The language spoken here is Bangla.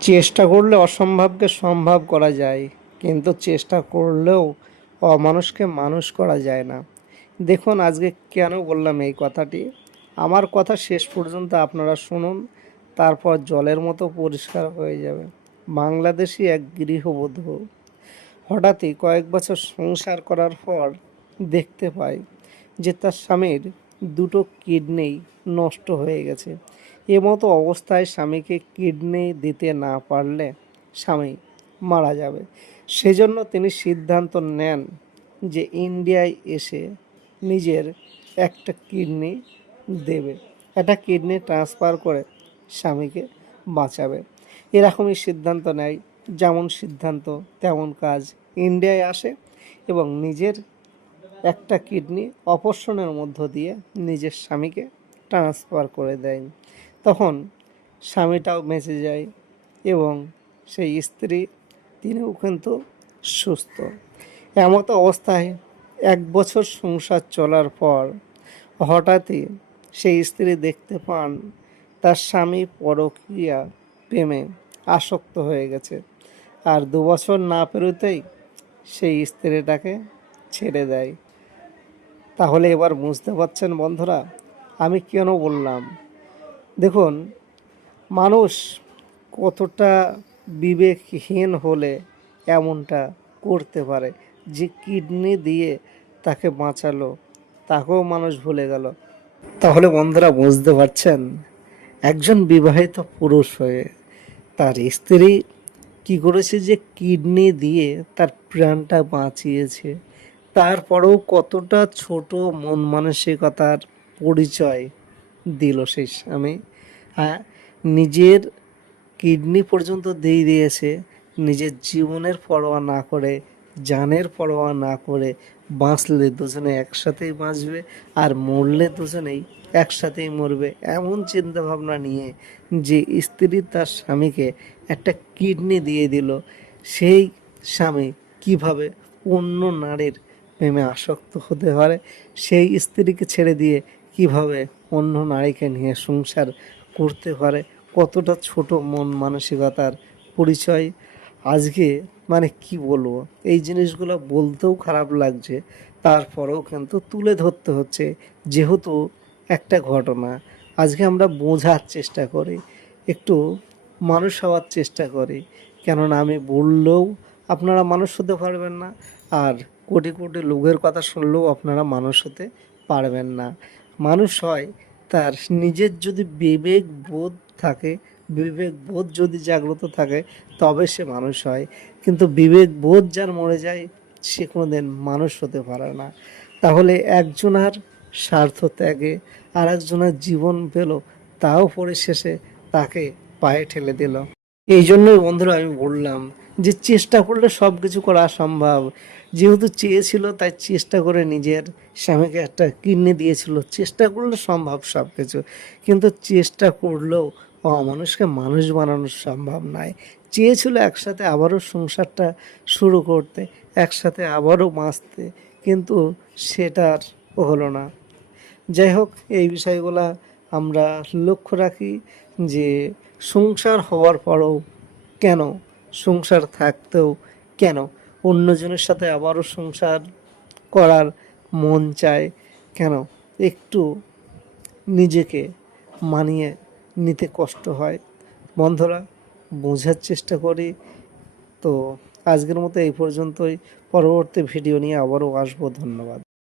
চেষ্টা করলে অসম্ভবকে সম্ভব করা যায়, কিন্তু চেষ্টা করলেও অমানুষকে মানুষ করা যায় না। দেখুন আজকে কেন বললাম এই কথাটি। আমার কথা শেষ পর্যন্ত আপনারা শুনুন, তারপর জলের মতো পরিষ্কার হয়ে যাবে। বাংলাদেশি এক গৃহবধূ। হঠাৎই কয়েক বছর সংসার করার পর দেখতে পায় যে তার স্বামীর দুটো কিডনি নষ্ট হয়ে গেছে। এমতো অবস্থায় স্বামীকে কিডনি দিতে না পারলে স্বামী মারা যাবে। সেজন্য তিনি সিদ্ধান্ত নেন যে ইন্ডিয়ায় এসে নিজের একটা কিডনি দেবে। একটা কিডনি ট্রান্সফার করে স্বামীকে বাঁচাবে। এরকমই সিদ্ধান্ত নেয়, যেমন সিদ্ধান্ত তেমন কাজ ইন্ডিয়ায় আসে এবং নিজের একটা কিডনি অপারেশনের মধ্য দিয়ে নিজের স্বামীকে ট্রান্সফার করে দেয়। স্বামীটাও বেঁচে যায় এবং সেই স্ত্রী তিনিও কিন্তু সুস্থ। এমতো অবস্থায় এক বছর সংসার চলার পর হঠাৎই সেই স্ত্রী দেখতে পান তার স্বামী পরকীয়া প্রেমে আসক্ত হয়ে গেছে আর দু বছর না পেরোতেই সেই স্ত্রীটাকে ছেড়ে দেয়। তাহলে এবার বুঝতে পারছেন বন্ধুরা, আমি কেন বললাম? দেখুন, মানুষ কতটা বিবেকহীন হলে এমনটা করতে পারে যে কিডনি দিয়ে তাকে বাঁচালো, তাকেও মানুষ ভুলে গেল। তাহলে বন্ধুরা বুঝতে পারছেন, একজন বিবাহিত পুরুষ হয়ে তার স্ত্রী কি করেছে যে কিডনি দিয়ে তার প্রাণটা বাঁচিয়েছে, তারপরেও কতটা ছোট মন মানসিকতার পরিচয় দিল স্বামী হ্যাঁ নিজের কিডনি পর্যন্ত দিয়ে দিয়েছে, নিজের জীবনের পরোয়া না করে, জানের পরোয়া না করে, বাঁচলে দুজনে একসাথেই বাঁচবে আর মরলে দুজনেই একসাথেই মরবে। এমন চিন্তা ভাবনা নিয়ে যে স্ত্রী তার স্বামীকে একটা কিডনি দিয়ে দিল, সেই স্বামী কীভাবে অন্য নারীর প্রেমে আসক্ত হতে পারে, সেই স্ত্রীকে ছেড়ে দিয়ে কীভাবে অন্য নারীকে নিয়ে সংসার করতে পারে? কতটা ছোট মন মানসিকতার পরিচয়? আজকে মানে কি বলব? এই জিনিসগুলো বলতেও খারাপ লাগছে, তারপরেও কিন্তু তুলে ধরতে হচ্ছে, যেহেতু একটা ঘটনা। আজকে আমরা বোঝার চেষ্টা করি, একটু মানুষ হওয়ার চেষ্টা করি, কেননা আমি বললেও আপনারা মানুষ হতে পারবেন না, আর কোটি কোটি লোকের কথা শুনলেও আপনারা মানুষ হতে পারবেন না। মানুষ হয়, তার নিজের যদি বিবেক বোধ থাকে, বিবেক বোধ যদি জাগ্রত থাকে, তবে সে মানুষ হয়। কিন্তু বিবেক বোধ যার মরে যায়, সে কোনোদিন মানুষ হতে পারে না। তাহলে একজনার স্বার্থ ত্যাগে, আর একজনের জীবন পেল, তাও পরিশেষে তাকে পায়ে ঠেলে দিল। এই জন্যই বন্ধুরা আমি বললাম যে, চেষ্টা করলে সব কিছু করা সম্ভব। যেহেতু চেয়েছিল, তাই চেষ্টা করে নিজের স্বামীকে একটা কিডনি দিয়েছিল। চেষ্টা করলে সম্ভব সব কিছু কিন্তু চেষ্টা করলেও অমানুষকে মানুষ বানানো সম্ভব নয়। চেয়েছিল একসাথে আবারও সংসারটা শুরু করতে, একসাথে আবারও বাঁচতে, কিন্তু সেটার হলো না। যাই হোক, এই বিষয়গুলা আমরা লক্ষ্য রাখি যে সংসার হওয়ার পরও কেন, সংসার থাকতেও কেন? অন্যজনের সাথে আবারও সংসার করার মন চায় কেন? একটু নিজেকে মানিয়ে নিতে কষ্ট হয়। বন্ধুরা, বোঝার চেষ্টা করি। তো আজকের মতো এই পর্যন্তই। পরবর্তী ভিডিও নিয়ে আবারও আসব। ধন্যবাদ।